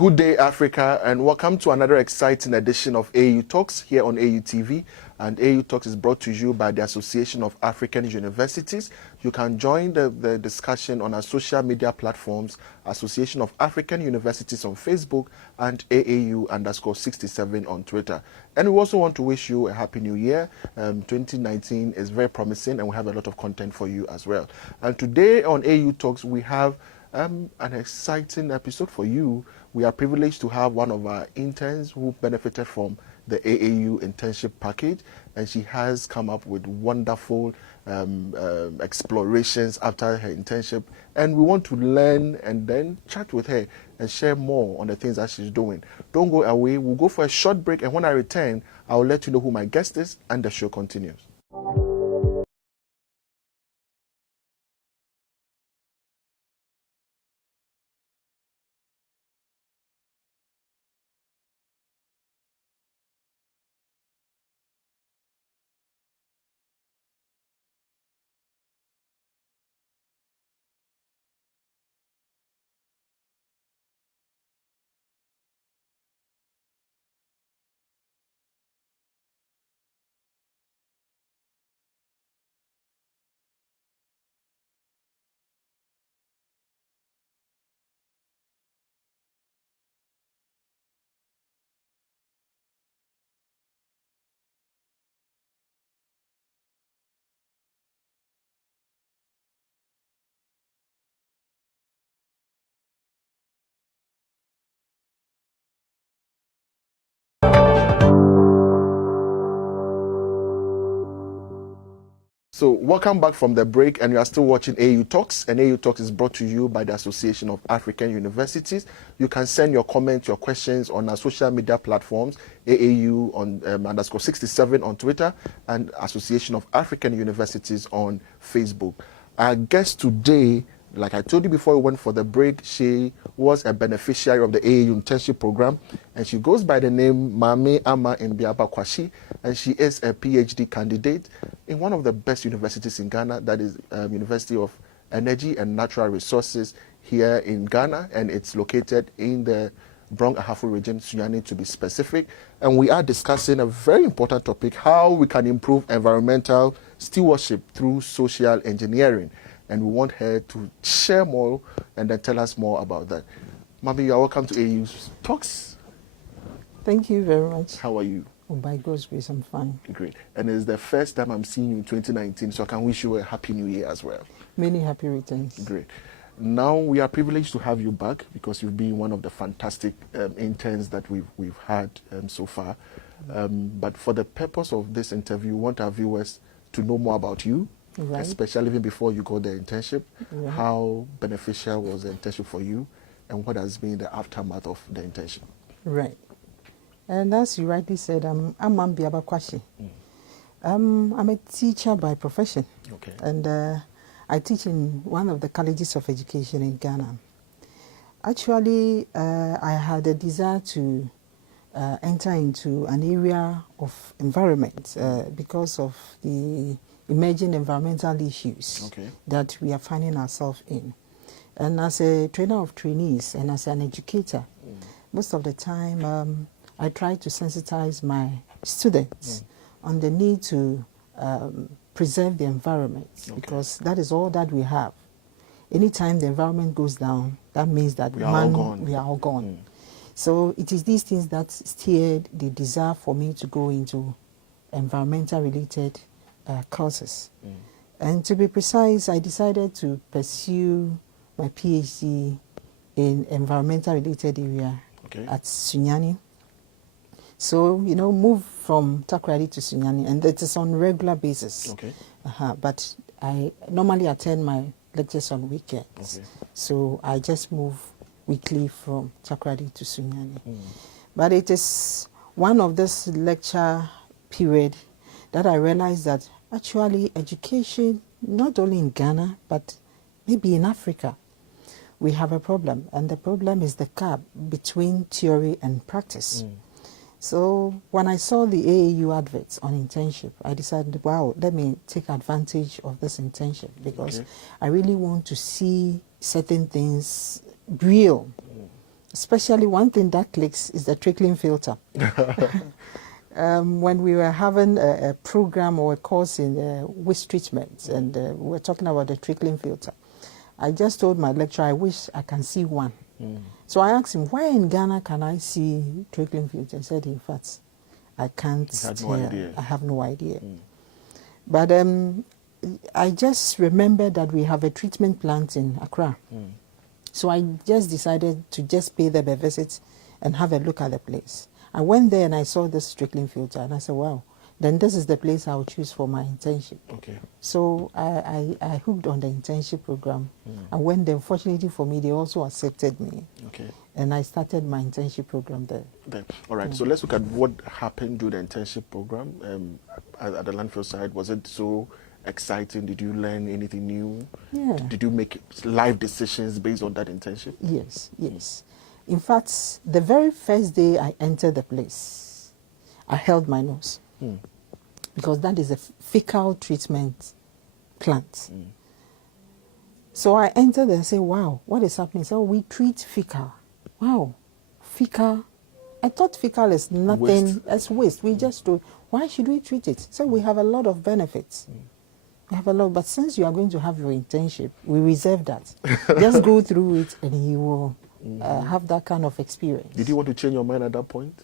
Good day, Africa, and welcome to another exciting edition of AAU Talks here on AAU TV. And AAU Talks is brought to you by the Association of African Universities. You can join the discussion on our social media platforms, Association of African Universities on Facebook and AAU_67 on Twitter. And we also want to wish you a happy new year. 2019 is very promising and we have a lot of content for you as well. And today on AAU Talks, we have an exciting episode for you. We are privileged to have one of our interns who benefited from the AAU internship package, and she has come up with wonderful explorations after her internship, and we want to learn and then chat with her and share more on the things that she's doing. Don't go away. We'll go for a short break, and when I return, I'll let you know who my guest is, and the show continues. So welcome back from the break, and you are still watching AAU Talks, and AAU Talks is brought to you by the Association of African Universities. You can send your comments, your questions on our social media platforms, AAU on _67 on Twitter, and Association of African Universities on Facebook. Our guest today, like I told you before we went for the break, she was a beneficiary of the AAU internship program, and she goes by the name Ama Mbeaba Quarshie, and she is a PhD candidate in one of the best universities in Ghana, that is University of Energy and Natural Resources here in Ghana, and it's located in the Brong-Ahafo region, Sunyani to be specific. And we are discussing a very important topic, how we can improve environmental stewardship through social engineering. And we want her to share more and then tell us more about that. Mami, you are welcome to AAU Talks. Thank you very much. How are you? Oh, by God's grace, I'm fine. Great. And it's the first time I'm seeing you in 2019, so I can wish you a happy new year as well. Many happy returns. Great. Now we are privileged to have you back because you've been one of the fantastic interns that we've had so far. But for the purpose of this interview, we want our viewers to know more about you. Right. Especially even before you got the internship, right. How beneficial was the internship for you, and what has been the aftermath of the internship? Right. And as you rightly said, I'm Ama Mbeaba Quarshie. I'm a teacher by profession. Okay. And I teach in one of the colleges of education in Ghana. Actually, I had a desire to enter into an area of environment because of the emerging environmental issues that we are finding ourselves in. And as a trainer of trainees and as an educator, most of the time I try to sensitize my students on the need to preserve the environment, because that is all that we have. Anytime the environment goes down, that means that we are all gone. So it is these things that steered the desire for me to go into environmental related courses. And to be precise, I decided to pursue my PhD in environmental related area at Sunyani. So, you know, move from Takoradi to Sunyani, and that is on a regular basis. But I normally attend my lectures on weekends. So I just move weekly from Takoradi to Sunyani. But it is one of this lecture period that I realized that actually education, not only in Ghana, but maybe in Africa, we have a problem. And the problem is the gap between theory and practice. So when I saw the AAU adverts on internship, I decided, wow, let me take advantage of this internship, because I really want to see certain things real especially one thing that clicks is the trickling filter. When we were having a program or a course in waste treatment, and we were talking about the trickling filter, I just told my lecturer, I wish I can see one. So I asked him, why in Ghana can I see trickling filter? He said, in fact, I can't no idea. I have no idea. But I just remember that we have a treatment plant in Accra. So I just decided to just pay them a visit and have a look at the place. I went there and I saw this trickling filter and I said, wow, then this is the place I'll choose for my internship. Okay. So I hooked on the internship program. I went there. Fortunately for me, they also accepted me. Okay. And I started my internship program there. All right, so let's look at what happened during the internship program at the landfill side. Was it so exciting? Did you learn anything new? Yeah. Did you make life decisions based on that internship? Yes, yes. In fact, the very first day I entered the place, I held my nose because that is a fecal treatment plant. So I entered and said, wow, what is happening? So we treat fecal. Wow, fecal. I thought fecal is nothing as waste. We just do. Why should we treat it? So we have a lot of benefits. We have a lot, but since you are going to have your internship, we reserve that. Just go through it and you will have that kind of experience. Did you want to change your mind at that point?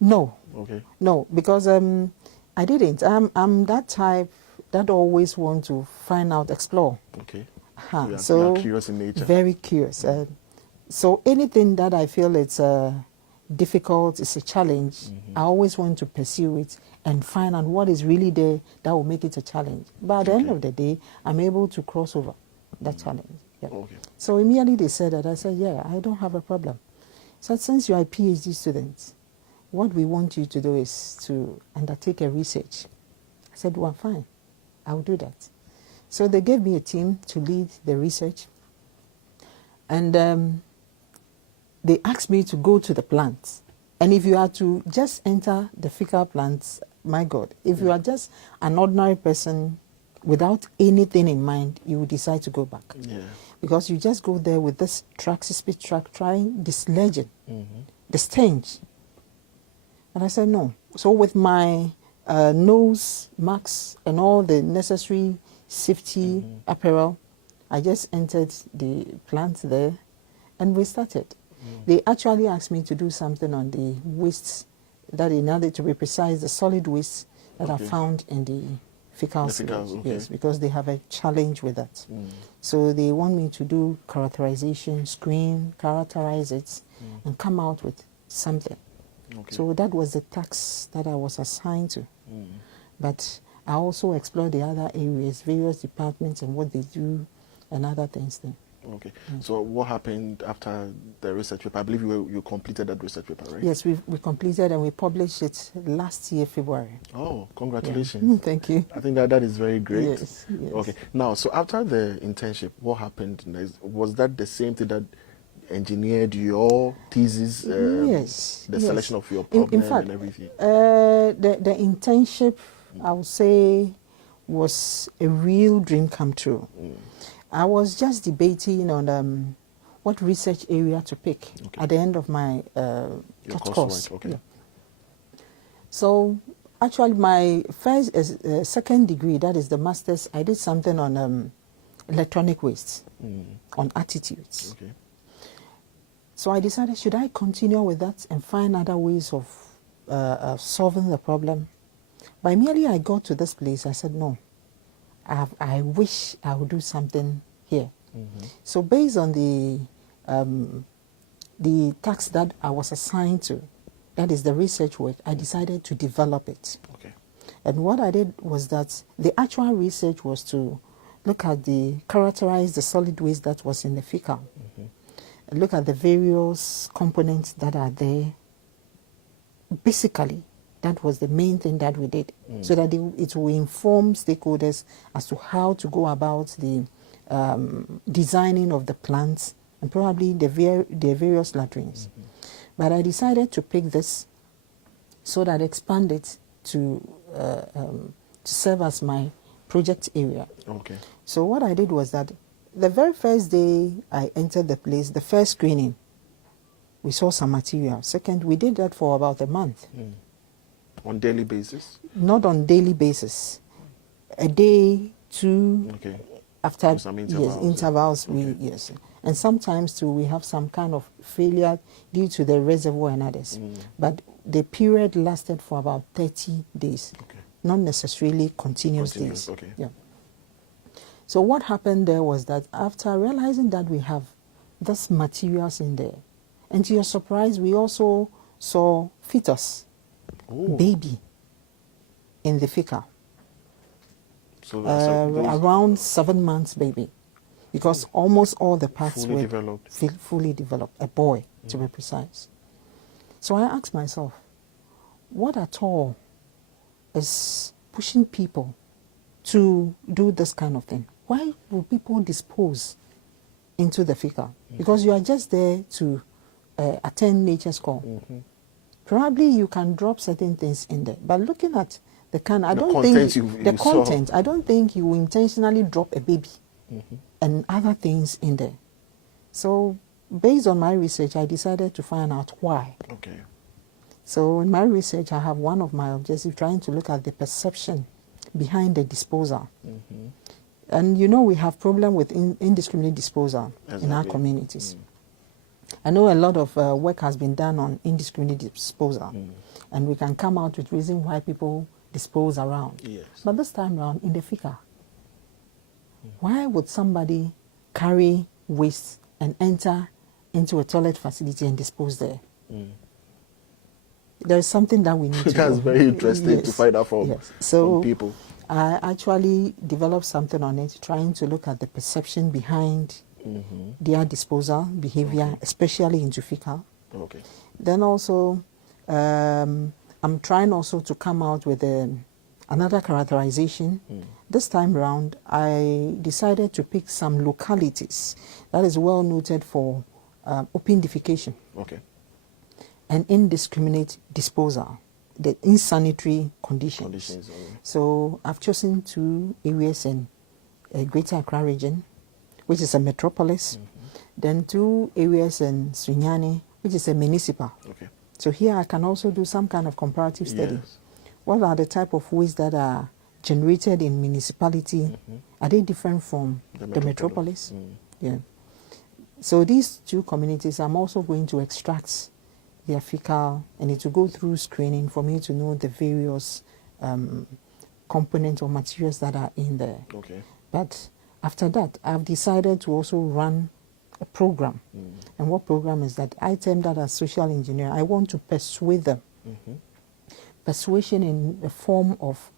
No. Okay. No, because I didn't. I'm that type that always want to find out, explore. Okay. So you are curious in nature. Very curious. So anything that I feel it's difficult, it's a challenge, I always want to pursue it and find out what is really there that will make it a challenge. But at the end of the day, I'm able to cross over that challenge. Yeah. Okay. So immediately they said that. I said, yeah, I don't have a problem. So since you are a PhD student, what we want you to do is to undertake a research. I said, well, fine, I'll do that. So they gave me a team to lead the research. And they asked me to go to the plants. And if you are to just enter the fecal plants, my God, if you are just an ordinary person without anything in mind, you will decide to go back. Yeah. Because you just go there with this speed track, trying dislodging the stench. And I said, no. So with my nose masks and all the necessary safety apparel, I just entered the plant there and we started. They actually asked me to do something on the wastes, that in order to be precise, the solid wastes that are found in the fecal sewage. Yes, because they have a challenge with that. So they want me to do characterization, screen, characterize it, and come out with something. Okay. So that was the task that I was assigned to. But I also explored the other areas, various departments and what they do and other things there. Okay. So what happened after the research paper? I believe you completed that research paper, right? Yes, we completed and we published it last year, February. Oh, congratulations. Thank you. I think that is very great. Yes, yes. Okay. Now, so after the internship, what happened next? Was that the same thing that engineered your thesis? Yes. The selection of your problem in fact, and everything? The internship, I would say, was a real dream come true. I was just debating on what research area to pick at the end of my course. Okay. Yeah. So actually my second degree, that is the master's, I did something on electronic waste, on attitudes. Okay. So I decided, should I continue with that and find other ways of solving the problem? But immediately I got to this place, I said, no. I wish I would do something here. So based on the task that I was assigned to, that is the research work, I decided to develop it. Okay. And what I did was that the actual research was to characterize the solid waste that was in the fecal, and look at the various components that are there. Basically, that was the main thing that we did, so that it will inform stakeholders as to how to go about the designing of the plants and probably the various latrines. But I decided to pick this so that I expand it to serve as my project area. Okay. So what I did was that the very first day I entered the place, the first screening, we saw some material. Second, we did that for about a month. On daily basis? Not on daily basis. A day, two, Okay. after Some intervals, yes, intervals, okay. yes. And sometimes too we have some kind of failure due to the reservoir and others. But the period lasted for about 30 days. Okay. Not necessarily continuous days. Okay. Yeah. So what happened there was that after realizing that we have those materials in there, and to your surprise, we also saw fetus, baby, in the fecal. So Around 7 months baby, because almost all the parts fully were developed. fully developed, a boy to be precise. So I asked myself, what at all is pushing people to do this kind of thing? Why will people dispose into the fecal? Because you are just there to attend nature's call. Probably you can drop certain things in there, but looking at the can, I don't think the content. I don't think you will intentionally drop a baby and other things in there. So, based on my research, I decided to find out why. Okay. So, in my research, I have one of my objectives trying to look at the perception behind the disposal. And you know, we have problem with indiscriminate disposal in our communities. I know a lot of work has been done on indiscriminate disposal, and we can come out with reason why people dispose around. Yes. But this time around, in the fecal, why would somebody carry waste and enter into a toilet facility and dispose there? There is something that we need to That's do. very interesting to find out from people. I actually developed something on it, trying to look at the perception behind their disposal behavior, especially into fecal. Okay. Then also, I'm trying also to come out with another characterization. This time around, I decided to pick some localities that is well noted for open defecation and indiscriminate disposal, the insanitary conditions. So I've chosen 2 areas in Greater Accra region, which is a metropolis, then 2 areas in Sunyani, which is a municipal. Okay. So here I can also do some kind of comparative study. Yes. What are the type of waste that are generated in municipality? Are they different from the metropolis? Yeah. So these 2 communities, I'm also going to extract their fecal, and it will go through screening for me to know the various components or materials that are in there. Okay. But after that, I've decided to also run a program. And what program is that? I term that as social engineering. I want to persuade them. Persuasion in the form of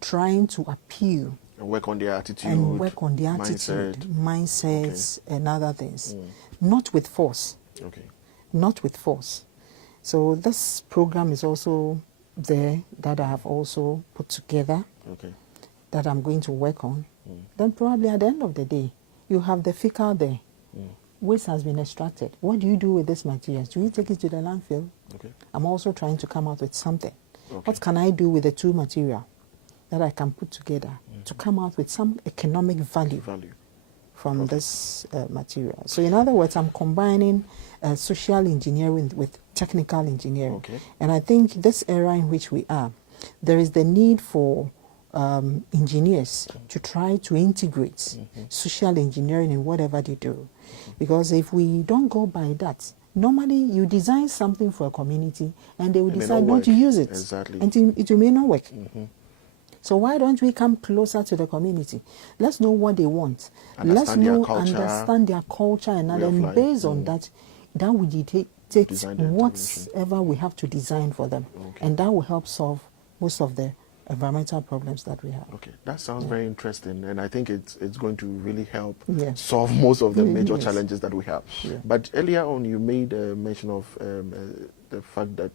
trying to appeal. And work on their attitude. And work on their attitude, mindsets, and other things. Not with force. Okay. Not with force. So this program is also there that I have also put together. Okay. That I'm going to work on. Then probably at the end of the day, you have the fecal there. Waste has been extracted. What do you do with this material? Do you take it to the landfill? Okay. I'm also trying to come out with something. Okay. What can I do with the 2 material that I can put together to come out with some economic value from this material? So in other words, I'm combining social engineering with technical engineering. Okay. And I think this era in which we are, there is the need for engineers to try to integrate social engineering in whatever they do. Because if we don't go by that, normally you design something for a community and they will decide not to use it. Exactly. And it may not work. So why don't we come closer to the community? Let's know what they want. Understand Understand their culture and based on that, that will dictate whatever we have to design for them. And that will help solve most of the environmental problems that we have. Okay, that sounds very interesting, and I think it's going to really help solve most of the major challenges that we have. But earlier on, you made a mention of the fact that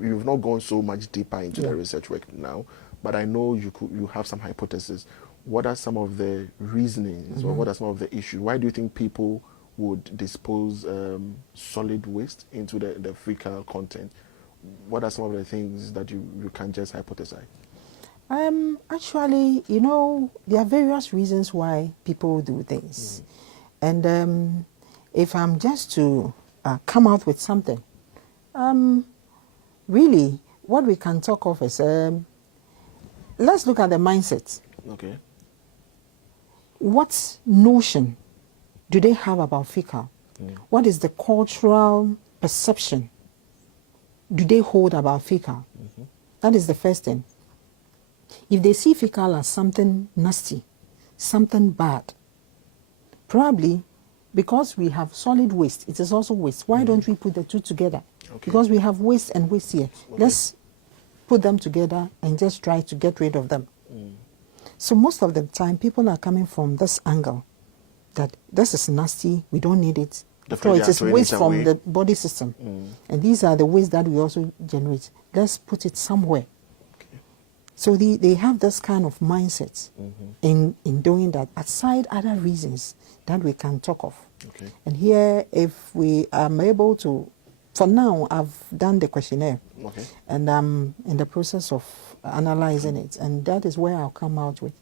you've not gone so much deeper into the research work now, but I know you have some hypotheses. What are some of the reasonings, or what are some of the issues? Why do you think people would dispose solid waste into the fecal content? What are some of the things that you can just hypothesize? Actually, you know, there are various reasons why people do things. And if I'm just to come out with something, really, what we can talk of is, let's look at the mindset. Okay. What notion do they have about fecal? What is the cultural perception do they hold about fecal? That is the first thing. If they see fecal as something nasty, something bad, probably because we have solid waste, it is also waste. Why don't we put the two together? Okay. Because we have waste and waste here. Okay. Let's put them together and just try to get rid of them. So most of the time, people are coming from this angle, that this is nasty, we don't need it. So it is waste from the body system. And these are the waste that we also generate. Let's put it somewhere. Okay. So they have this kind of mindset in doing that, aside other reasons that we can talk of. Okay. And here, if we are able to, for now, I've done the questionnaire. Okay. And I'm in the process of analyzing it. And that is where I'll come out with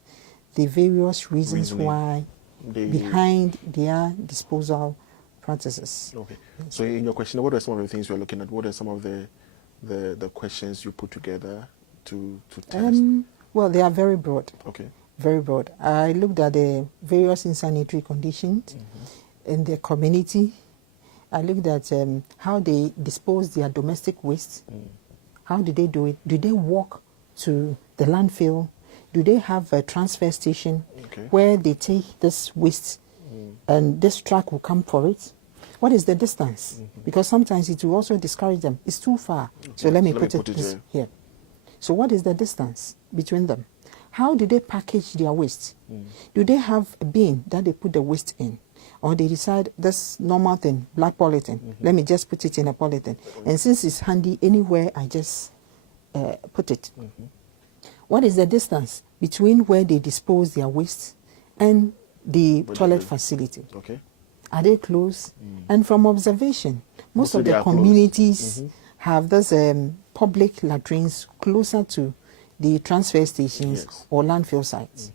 the various reasons why behind their disposal practices. Okay. So in your questionnaire, what are some of the things you're looking at? What are some of the questions you put together to test? Well, they are very broad. Okay. Very broad. I looked at the various insanitary conditions in the community. I looked at how they dispose their domestic waste. How do they do it? Do they walk to the landfill? Do they have a transfer station where they take this waste and this truck will come for it? What is the distance? Because sometimes it will also discourage them. It's too far. Okay. So let me put it here. So what is the distance between them? How do they package their waste? Do they have a bin that they put the waste in? Or they decide this normal thing, black polythene, let me just put it in a polythene. And since it's handy anywhere, I just put it. What is the distance between where they dispose their waste and the toilet facility? Okay. Are they close? And from observation, most of the communities have those public latrines closer to the transfer stations or landfill sites.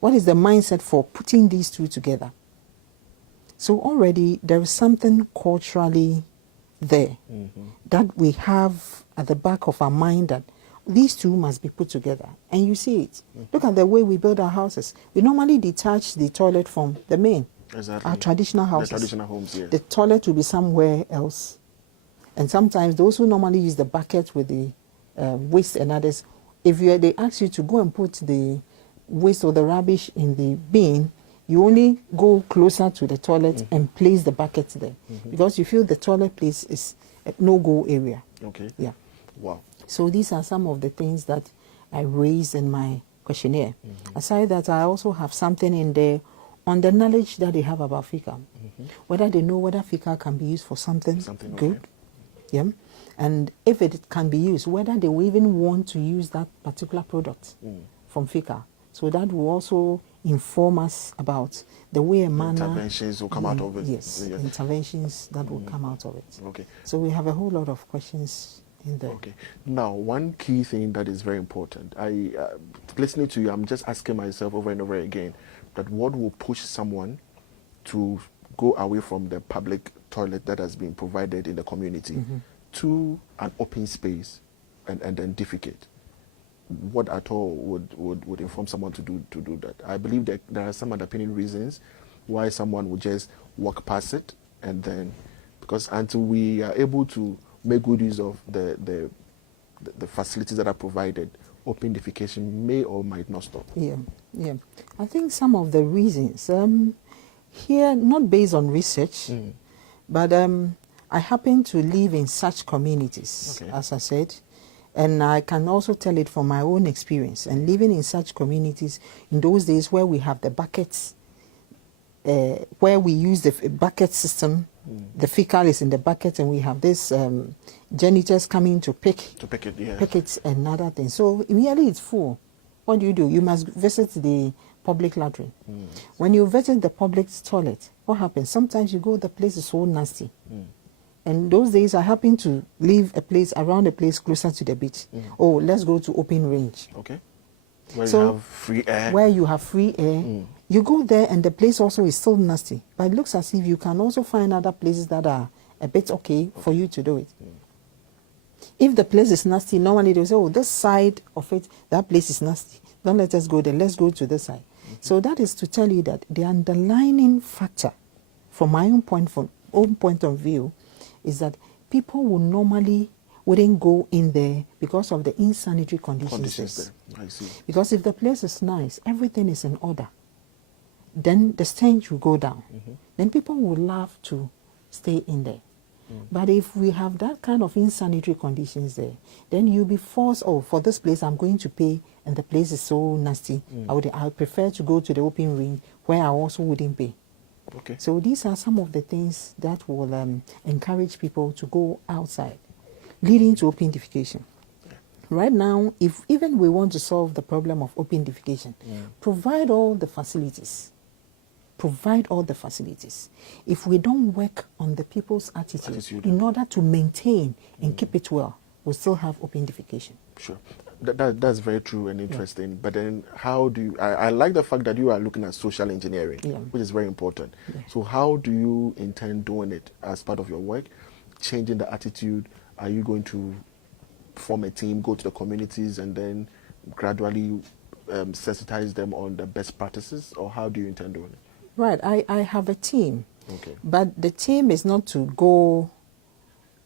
What is the mindset for putting these two together? So already there is something culturally there that we have at the back of our mind that these two must be put together. And you see it. Look at the way we build our houses. We normally detach the toilet from the main. Exactly. Our traditional houses. The traditional homes, yes. The toilet will be somewhere else. And sometimes those who normally use the bucket with the waste and others, if they ask you to go and put the waste or the rubbish in the bin, you only go closer to the toilet and place the bucket there. Because you feel the toilet place is a no-go area. Okay. Yeah. Wow. So these are some of the things that I raised in my questionnaire. Aside that, I also have something in there on the knowledge that they have about fecal. Whether they know whether fecal can be used for something good. Yeah. And if it can be used, whether they will even want to use that particular product from fecal. So that will also inform us about the way a manner... Interventions will come out of it. Yes, interventions that will come out of it. Okay. So we have a whole lot of questions in there. Okay. Now, one key thing that is very important, listening to you, I'm just asking myself over and over again, that what will push someone to go away from the public toilet that has been provided in the community to an open space and then defecate? What at all would inform someone to do that? I believe that there are some underpinning reasons why someone would just walk past it, and then, because until we are able to make good use of the facilities that are provided, open defecation may or might not stop. Yeah. I think some of the reasons here, not based on research, but I happen to live in such communities, as I said. And I can also tell it from my own experience. And living in such communities, in those days where we have the buckets, where we use the bucket system, the fecal is in the bucket, and we have this janitors coming to pick it and other things. So immediately it's full. What do? You must visit the public latrine. When you visit the public toilet, what happens? Sometimes you go, the place is so nasty. And those days, I happen to live around a place closer to the beach. Oh, let's go to open range. Okay. Where you have free air. Where you have free air. You go there and the place also is still nasty. But it looks as if you can also find other places that are a bit okay for you to do it. If the place is nasty, normally they will say, oh, this side of it, that place is nasty. Don't let us go there. Let's go to this side. So that is to tell you that the underlying factor, from my own point of view, is that people will normally wouldn't go in there because of the insanitary conditions. I see. Because if the place is nice, everything is in order, then the stench will go down. Then people will love to stay in there. But if we have that kind of insanitary conditions there, then you'll be forced, oh, for this place I'm going to pay, and the place is so nasty. I would prefer to go to the open range where I also wouldn't pay. Okay. So these are some of the things that will encourage people to go outside, leading to open defecation. Right now, if even we want to solve the problem of open defecation, provide all the facilities. Provide all the facilities. If we don't work on the people's attitude in order to maintain and keep it well, we'll still have open defecation. Sure. That's very true and interesting. Yeah. But then how do you, I like the fact that you are looking at social engineering, which is very important. Yeah. So how do you intend doing it as part of your work? Changing the attitude? Are you going to form a team, go to the communities, and then gradually sensitize them on the best practices? Or how do you intend doing it? Right. I have a team. Okay. But the team is not to go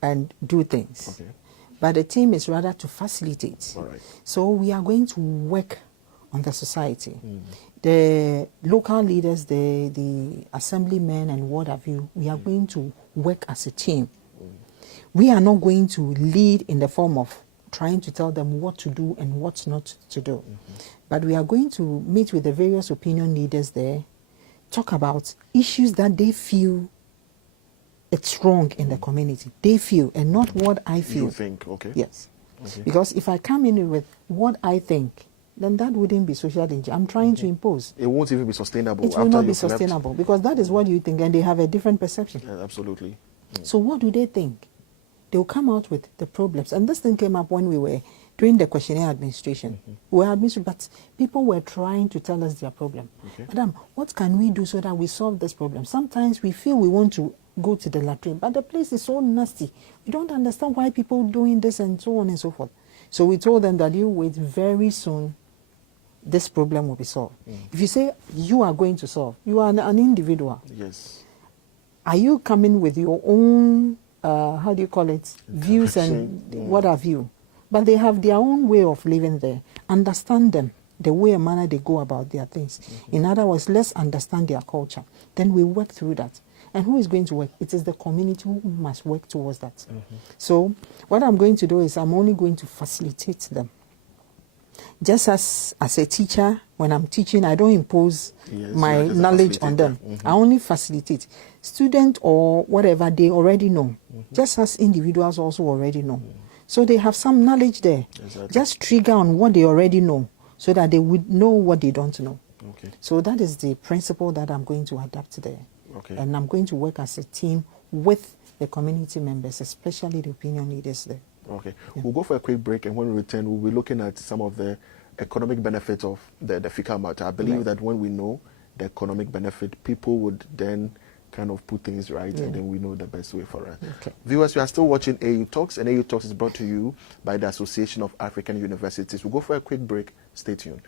and do things. Okay. But the team is rather to facilitate. All right. So we are going to work on the society. The local leaders, the assemblymen and what have you, we are going to work as a team. We are not going to lead in the form of trying to tell them what to do and what not to do. But we are going to meet with the various opinion leaders there, talk about issues that they feel it's wrong in the community. They feel, and not what I feel. You think, okay. Yes. Okay. Because if I come in with what I think, then that wouldn't be social danger. I'm trying to impose. It won't even be sustainable. It will not be sustainable because that is what you think, and they have a different perception. Yeah, absolutely. So what do they think? They will come out with the problems. And this thing came up when we were doing the questionnaire administration. We were administering, but people were trying to tell us their problem. Okay. Madam, what can we do so that we solve this problem? Sometimes we feel we want to go to the latrine, but the place is so nasty. We don't understand why people are doing this and so on and so forth. So we told them that you wait, very soon this problem will be solved. If you say you are going to solve, you are an individual. Yes. Are you coming with your own, how do you call it, views and what have you? But they have their own way of living there. Understand them, the way and manner they go about their things. In other words, let's understand their culture. Then we work through that. And who is going to work? It is the community who must work towards that. So what I'm going to do is I'm only going to facilitate them. Just as a teacher, when I'm teaching, I don't impose my knowledge on them. I only facilitate. Student or whatever, they already know. Just as individuals also already know. So they have some knowledge there. Exactly. Just trigger on what they already know so that they would know what they don't know. Okay. So that is the principle that I'm going to adapt there. Okay. And I'm going to work as a team with the community members, especially the opinion leaders there. Okay. Yeah. We'll go for a quick break, and when we return, we'll be looking at some of the economic benefits of the fecal matter. I believe that when we know the economic benefit, people would then kind of put things right, and then we know the best way for it. Okay. Viewers, we are still watching AAU Talks, and AAU Talks is brought to you by the Association of African Universities. We'll go for a quick break. Stay tuned.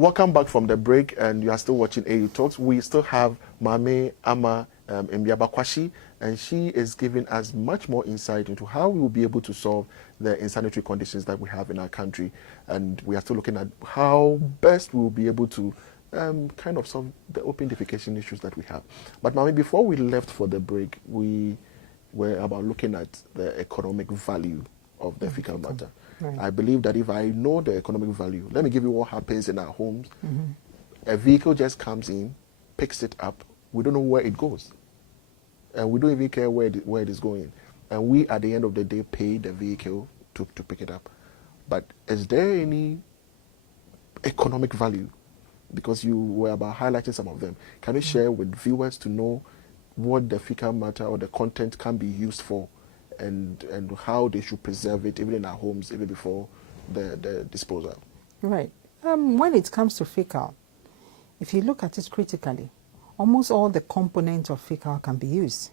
welcome back from the break, and you are still watching AU Talks. We still have Mame Ama Mbeaba Quarshie, and she is giving us much more insight into how we will be able to solve the insanitary conditions that we have in our country. And we are still looking at how best we will be able to kind of solve the open defecation issues that we have. But Mame, before we left for the break, we were about looking at the economic value of the fecal matter. Right. I believe that if I know the economic value, let me give you what happens in our homes. A vehicle just comes in, picks it up. We don't know where it goes. And we don't even care where it is going. And we, at the end of the day, pay the vehicle to pick it up. But is there any economic value? Because you were about highlighting some of them. Can you share with viewers to know what the fecal matter or the content can be used for, and how they should preserve it even in our homes, even before the disposal? Right. When it comes to fecal, if you look at it critically, almost all the components of fecal can be used.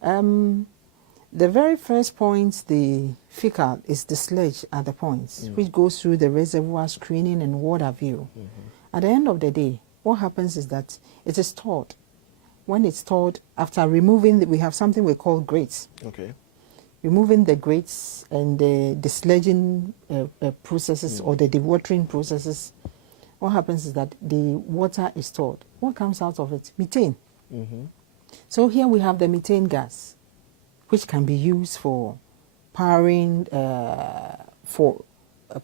The very first point, the fecal, is the sludge at the points, which goes through the reservoir screening and what have you. At the end of the day, what happens is that it is stored. When it's stored, after removing, we have something we call grates. Okay. Removing the grates and the sludging processes or the dewatering processes, what happens is that the water is stored. What comes out of it? Methane. So here we have the methane gas, which can be used for powering,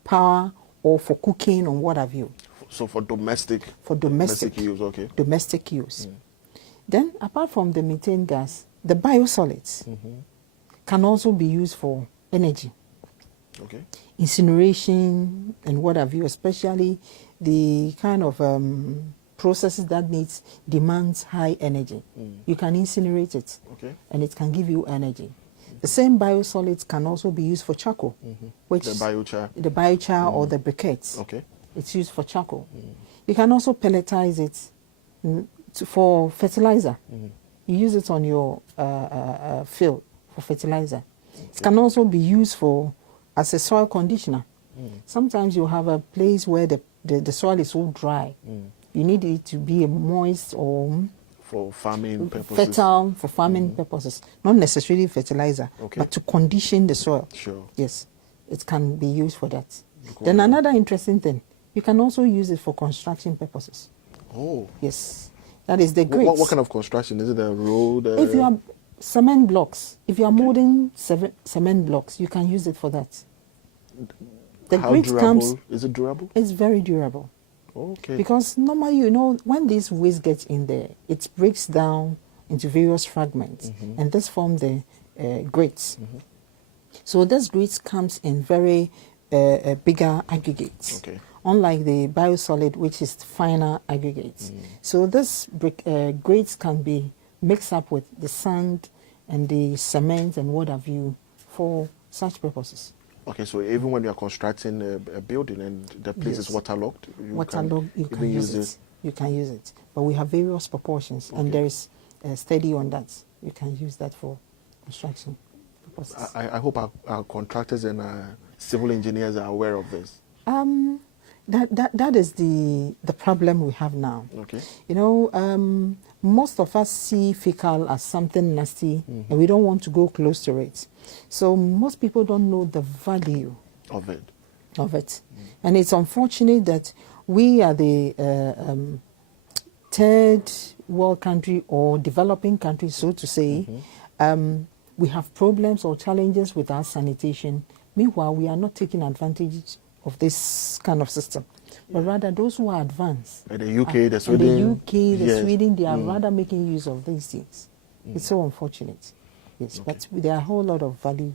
power or for cooking or what have you. So for domestic use, okay. Domestic use. Then, apart from the methane gas, the biosolids can also be used for energy. Okay. Incineration and what have you, especially the kind of processes that demands high energy. You can incinerate it, and it can give you energy. The same biosolids can also be used for charcoal, which the biochar, or the briquettes. Okay. It's used for charcoal. You can also pelletize it for fertilizer. You use it on your field for fertilizer. It can also be used as a soil conditioner. Sometimes you have a place where the soil is so dry. You need it to be moist or for farming purposes. Fertile for farming purposes. Not necessarily fertilizer, but to condition the soil. Sure. Yes, it can be used for that. Then another interesting thing, you can also use it for construction purposes. Oh. Yes. That is the grates. What kind of construction? Is it a road? If you are cement blocks, if you are molding cement blocks, you can use it for that. The How grate durable? Is it durable? It's very durable. Okay. Because normally, when this waste gets in there, it breaks down into various fragments, and this forms the grates. So this grates comes in very bigger aggregates. Okay. Unlike the biosolid, which is finer aggregates. So this grates can be mixed up with the sand and the cement and what have you for such purposes. Okay, so even when you are constructing a building and the place is waterlogged, you can use it. You can use it. But we have various proportions, and there is a study on that. You can use that for construction purposes. I hope our contractors and civil engineers are aware of this. That is the problem we have now. Okay. Most of us see fecal as something nasty, and we don't want to go close to it. So most people don't know the value of it. And it's unfortunate that we are the third world country or developing country, so to say. We have problems or challenges with our sanitation. Meanwhile, we are not taking advantage of this kind of system, but rather those who are advanced. The UK, the Sweden. Sweden, they are rather making use of these things. It's so unfortunate. Yes, but there are a whole lot of value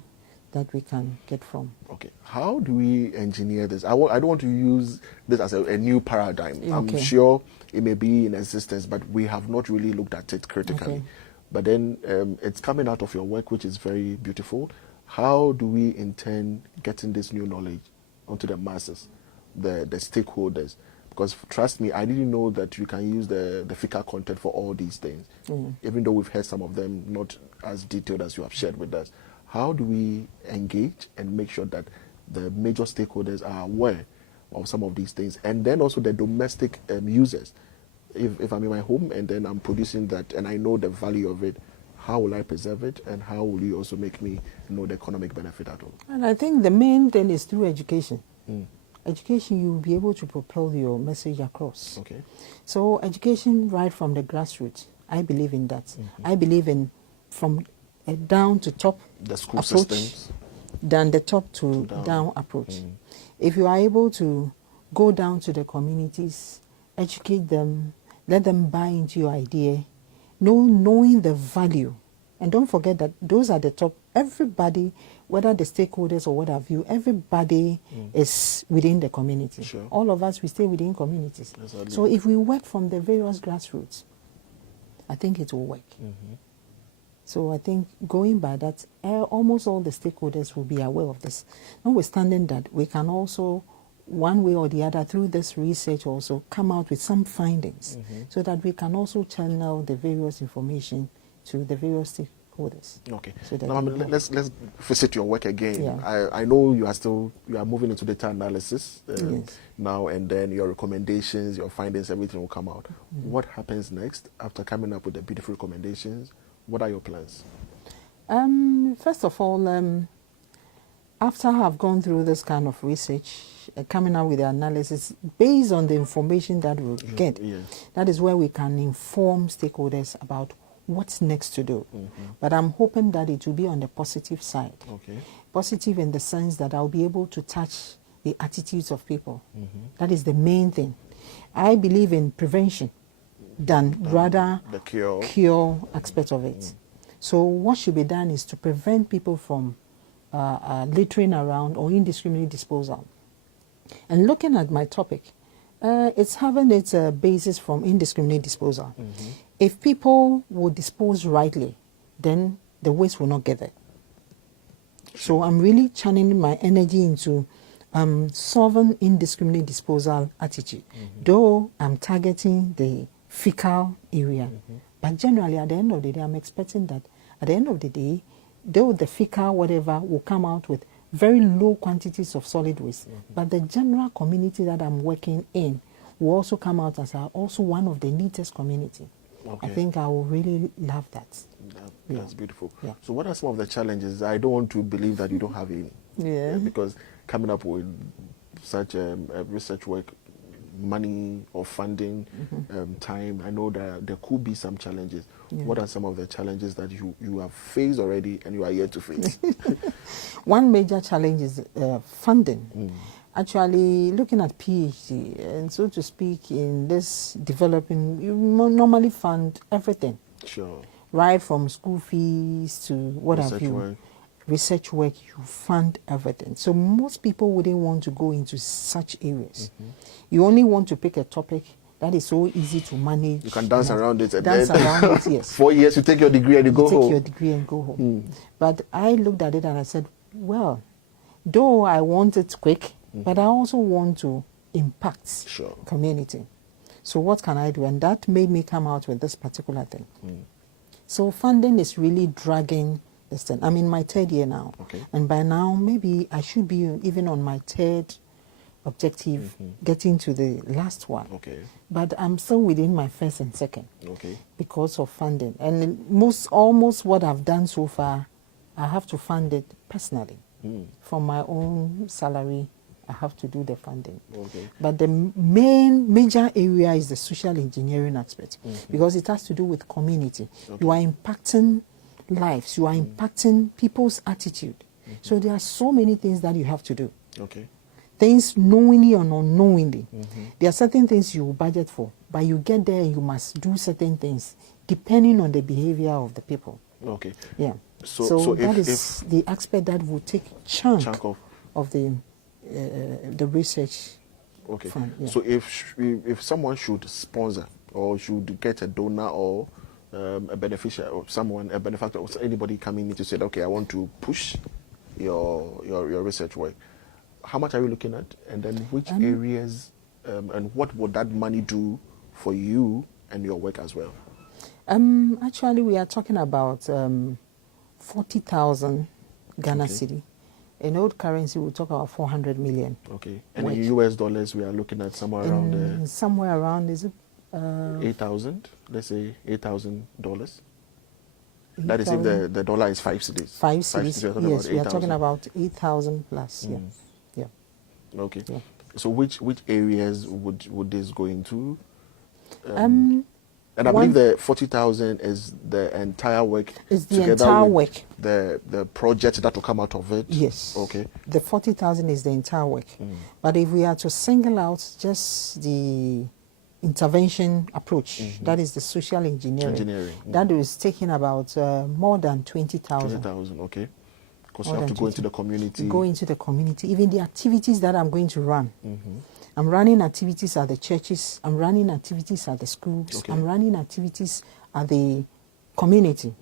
that we can get from. Okay, how do we engineer this? I don't want to use this as a new paradigm. Okay. I'm sure it may be in existence, but we have not really looked at it critically. Okay. But then it's coming out of your work, which is very beautiful. How do we intend getting this new knowledge onto the masses, the stakeholders? Because trust me, I didn't know that you can use the fecal content for all these things, even though we've heard some of them not as detailed as you have shared with us. How do we engage and make sure that the major stakeholders are aware of some of these things, and then also the domestic users. If I'm in my home and then I'm producing that and I know the value of it, how will I preserve it, and how will you also make me know the economic benefit at all? And I think the main thing is through education. Education, you will be able to propel your message across. Okay. So education right from the grassroots, I believe in that. I believe in from a down to top The school approach, systems. than the top to down approach. If you are able to go down to the communities, educate them, let them buy into your idea, knowing the value. And don't forget that those are the top. Everybody, whether the stakeholders or what have you, everybody is within the community. Sure. All of us, we stay within communities. Exactly. So if we work from the various grassroots, I think it will work. So I think going by that, almost all the stakeholders will be aware of this. Notwithstanding that, we can also, one way or the other, through this research also, come out with some findings so that we can also channel the various information to the various stakeholders. Okay. So that Now, let's visit your work again. Yeah. I know you are moving into data analysis Yes. now, and then your recommendations, your findings, everything will come out. What happens next after coming up with the beautiful recommendations? What are your plans? First of all, after I've gone through this kind of research, coming out with the analysis based on the information that we'll get, that is where we can inform stakeholders about what's next to do. But I'm hoping that it will be on the positive side. Okay. Positive in the sense that I'll be able to touch the attitudes of people. That is the main thing. I believe in prevention than rather the cure aspect of it. So what should be done is to prevent people from littering around or indiscriminate disposal. And looking at my topic, it's having its basis from indiscriminate disposal. If people will dispose rightly, then the waste will not get there. So I'm really channeling my energy into solving indiscriminate disposal attitude. Though I'm targeting the fecal area, but generally at the end of the day, I'm expecting that at the end of the day, though the fecal whatever will come out with very low quantities of solid waste, but the general community that I'm working in will also come out as also one of the neatest community. Okay. I think I will really love that. That's beautiful. Yeah. So what are some of the challenges? I don't want to believe that you don't have any. Yeah. Because coming up with such research work, money or funding, time, I know that there could be some challenges. What are some of the challenges that you have faced already and you are yet to face? One major challenge is funding. Actually, looking at PhD, and so to speak, in this developing, you normally fund everything. Sure. Right from school fees to what have you. Research work, you fund everything. So most people wouldn't want to go into such areas. You only want to pick a topic that is so easy to manage. You can dance around it. And dance around it, yes. 4 years, you take your degree and you go home. Take your degree and go home. But I looked at it and I said, well, though I want it quick, but I also want to impact community. So what can I do? And that made me come out with this particular thing. So funding is really dragging this thing. I'm in my 3rd year now. And by now, maybe I should be even on my 3rd objective, getting to the last one. But I'm still within my 1st and 2nd because of funding. And almost what I've done so far, I have to fund it personally. From my own salary, I have to do the funding. But the major area is the social engineering aspect because it has to do with community. You are impacting lives, you are impacting people's attitude. So there are so many things that you have to do. Things knowingly or unknowingly. There are certain things you budget for, but you get there and you must do certain things depending on the behavior of the people. Yeah. So that is the aspect that will take chunk of the research. So if someone should sponsor or should get a donor or a beneficiary or a benefactor or anybody coming in to say, okay, I want to push your research work, how much are you looking at? And then which areas and what would that money do for you and your work as well? Actually, we are talking about 40,000 Ghana cedi. In old currency, we talk about 400 million. Okay. And in US dollars, we are looking at somewhere around... somewhere around, is it? 8,000, let's say $8,000. That is if the dollar is 5 cedis. 5 cedis, yes, we are talking about 8,000 plus, yeah. Okay. Yeah. So which areas would this go into? And I believe the 40,000 is the entire work. Is the entire work. The project that will come out of it. Yes. Okay. The 40,000 is the entire work. But if we are to single out just the intervention approach, that is the social engineering. That is taking about more than 20,000. 20,000. Okay. Because you have to go into the community. Go into the community. Even the activities that I'm going to run. I'm running activities at the churches. I'm running activities at the schools. Okay. I'm running activities at the community.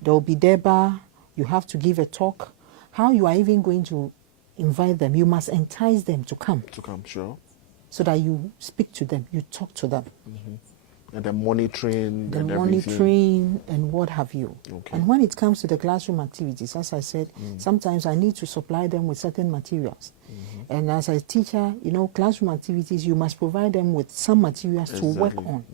There will be Deba. You have to give a talk. How you are even going to invite them? You must entice them to come. To come, sure. So that you speak to them, you talk to them. And the monitoring the and monitoring and what have you. Okay. And when it comes to the classroom activities, as I said, sometimes I need to supply them with certain materials. And as a teacher, you know, classroom activities, you must provide them with some materials to work on.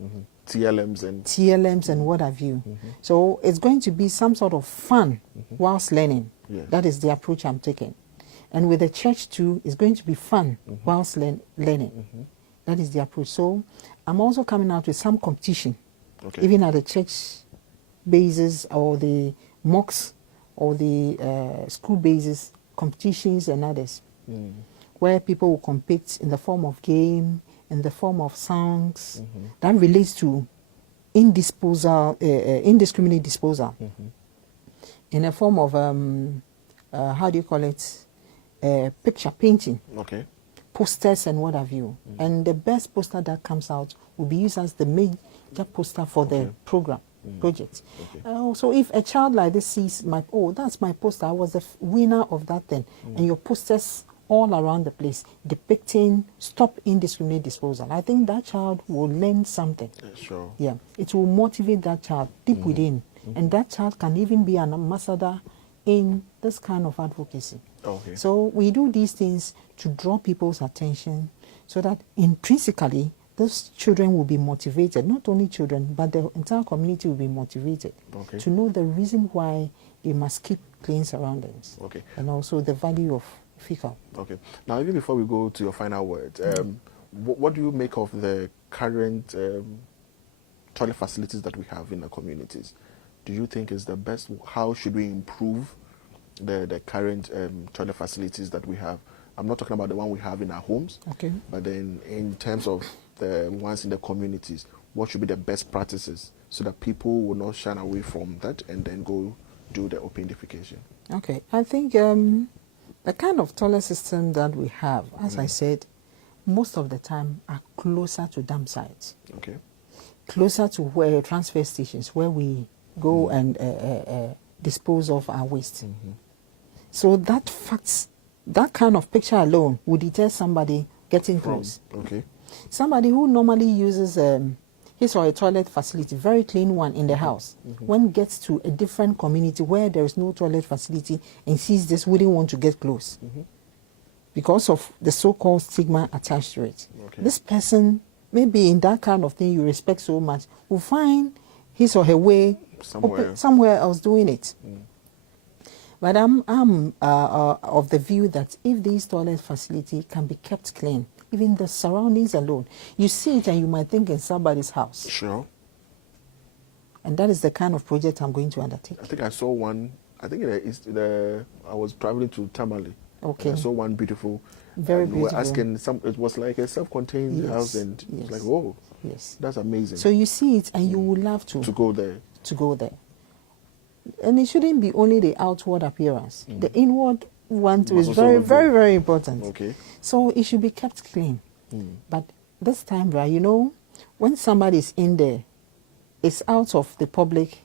TLMs and what have you. So it's going to be some sort of fun whilst learning. Yes. That is the approach I'm taking. And with the church too, it's going to be fun whilst learning. That is the approach. So I'm also coming out with some competition, even at the church bases or the mocks or the school bases, competitions and others, where people will compete in the form of game, in the form of songs, that relates to indiscriminate disposal, in a form of, how do you call it, picture painting. Posters and what have you. And the best poster that comes out will be used as the major poster for the program, project. So if a child like this sees that's my poster, I was the winner of that thing, and your posters all around the place depicting stop indiscriminate disposal, I think that child will learn something. Sure. Yeah, it will motivate that child deep within, and that child can even be an ambassador in this kind of advocacy. So we do these things to draw people's attention so that intrinsically those children will be motivated, not only children, but the entire community will be motivated to know the reason why they must keep clean surroundings and also the value of fecal. Now, even before we go to your final word, what do you make of the current toilet facilities that we have in the communities? Do you think is the best? How should we improve the current toilet facilities that we have? I'm not talking about the one we have in our homes, but then in terms of the ones in the communities, what should be the best practices so that people will not shun away from that and then go do the open defecation? I think the kind of toilet system that we have, as I said, most of the time are closer to dump sites, closer to where transfer stations where we go and dispose of our waste. So that kind of picture alone would deter somebody getting close. Somebody who normally uses his or a toilet facility, very clean one in the house, when gets to a different community where there is no toilet facility and sees this, wouldn't want to get close because of the so-called stigma attached to it. This person, maybe in that kind of thing you respect so much, will find his or her way somewhere else doing it. But I'm of the view that if these toilet facility can be kept clean, even the surroundings alone, you see it and you might think in somebody's house. Sure. And that is the kind of project I'm going to undertake. I think I saw one. I think I was traveling to Tamale. I saw one beautiful. Very beautiful. We were asking it was like a self-contained house, and it was like, whoa, that's amazing. So you see it and you would love to go there. And it shouldn't be only the outward appearance. The inward one too is very, very, very important. So it should be kept clean. But this time, right, you know, when somebody is in there, it's out of the public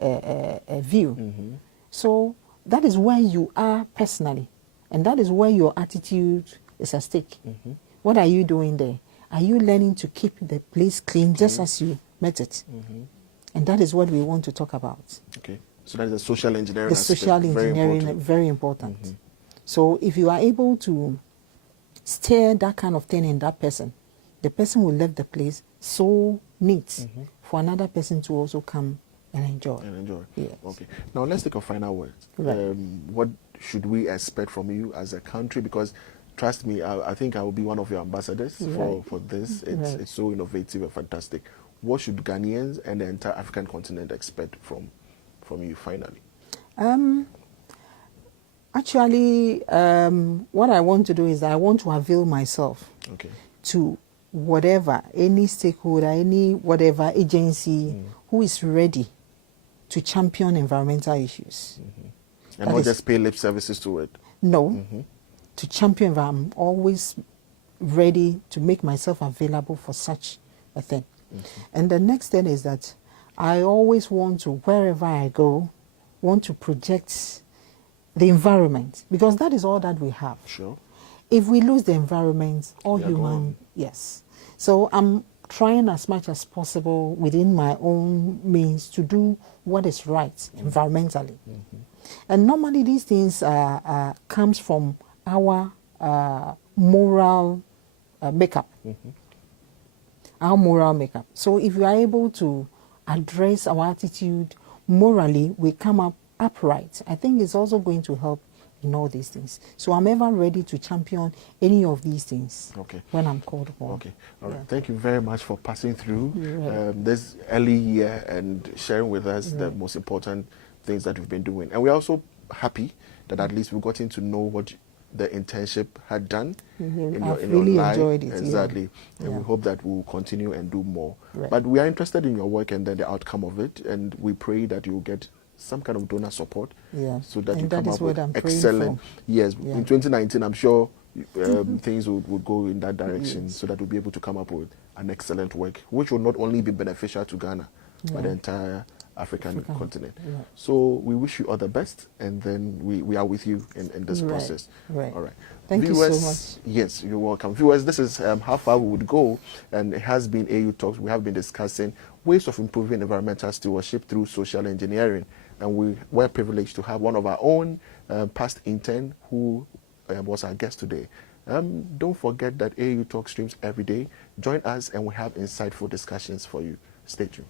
view. So that is where you are personally. And that is where your attitude is at stake. What are you doing there? Are you learning to keep the place clean just as you met it? And that is what we want to talk about. So that is the social engineering aspect. The social engineering, very important. So if you are able to stir that kind of thing in that person, the person will leave the place so neat for another person to also come and enjoy. Yes. Okay. Now let's take a final word. Right. What should we expect from you as a country? Because trust me, I think I will be one of your ambassadors Right. for this. Right. It's so innovative and fantastic. What should Ghanaians and the entire African continent expect from you finally? Actually, what I want to do is I want to avail myself to whatever, any stakeholder, any whatever agency who is ready to champion environmental issues. And not just pay lip services to it. No, to champion, I'm always ready to make myself available for such a thing. And the next thing is that I always want to, wherever I go, want to project the environment, because that is all that we have. Sure. If we lose the environment, all human, yes. So I'm trying as much as possible within my own means to do what is right environmentally. And normally these things comes from our moral makeup. Our moral makeup. So if we are able to address our attitude morally, we come up upright. I think it's also going to help in all these things. So I'm ever ready to champion any of these things when I'm called upon. Okay. All right. Thank you very much for passing through this early year and sharing with us the most important things that we've been doing. And we're also happy that at least we've gotten to know what the internship had done in your life. Enjoyed it. Exactly. And we hope that we'll continue and do more. But we are interested in your work and then the outcome of it. And we pray that you'll get some kind of donor support so that you come up with excellent. Yes, in 2019, I'm sure things will go in that direction so that we'll be able to come up with an excellent work, which will not only be beneficial to Ghana, but the entire African continent. So we wish you all the best, and then we are with you in this process. All right. Thank Viewers, you so much. Yes, you're welcome. Viewers, this is how far we would go, and it has been AU Talks. We have been discussing ways of improving environmental stewardship through social engineering, and we were privileged to have one of our own past intern who was our guest today. Don't forget that AU Talk streams every day. Join us, and we have insightful discussions for you. Stay tuned.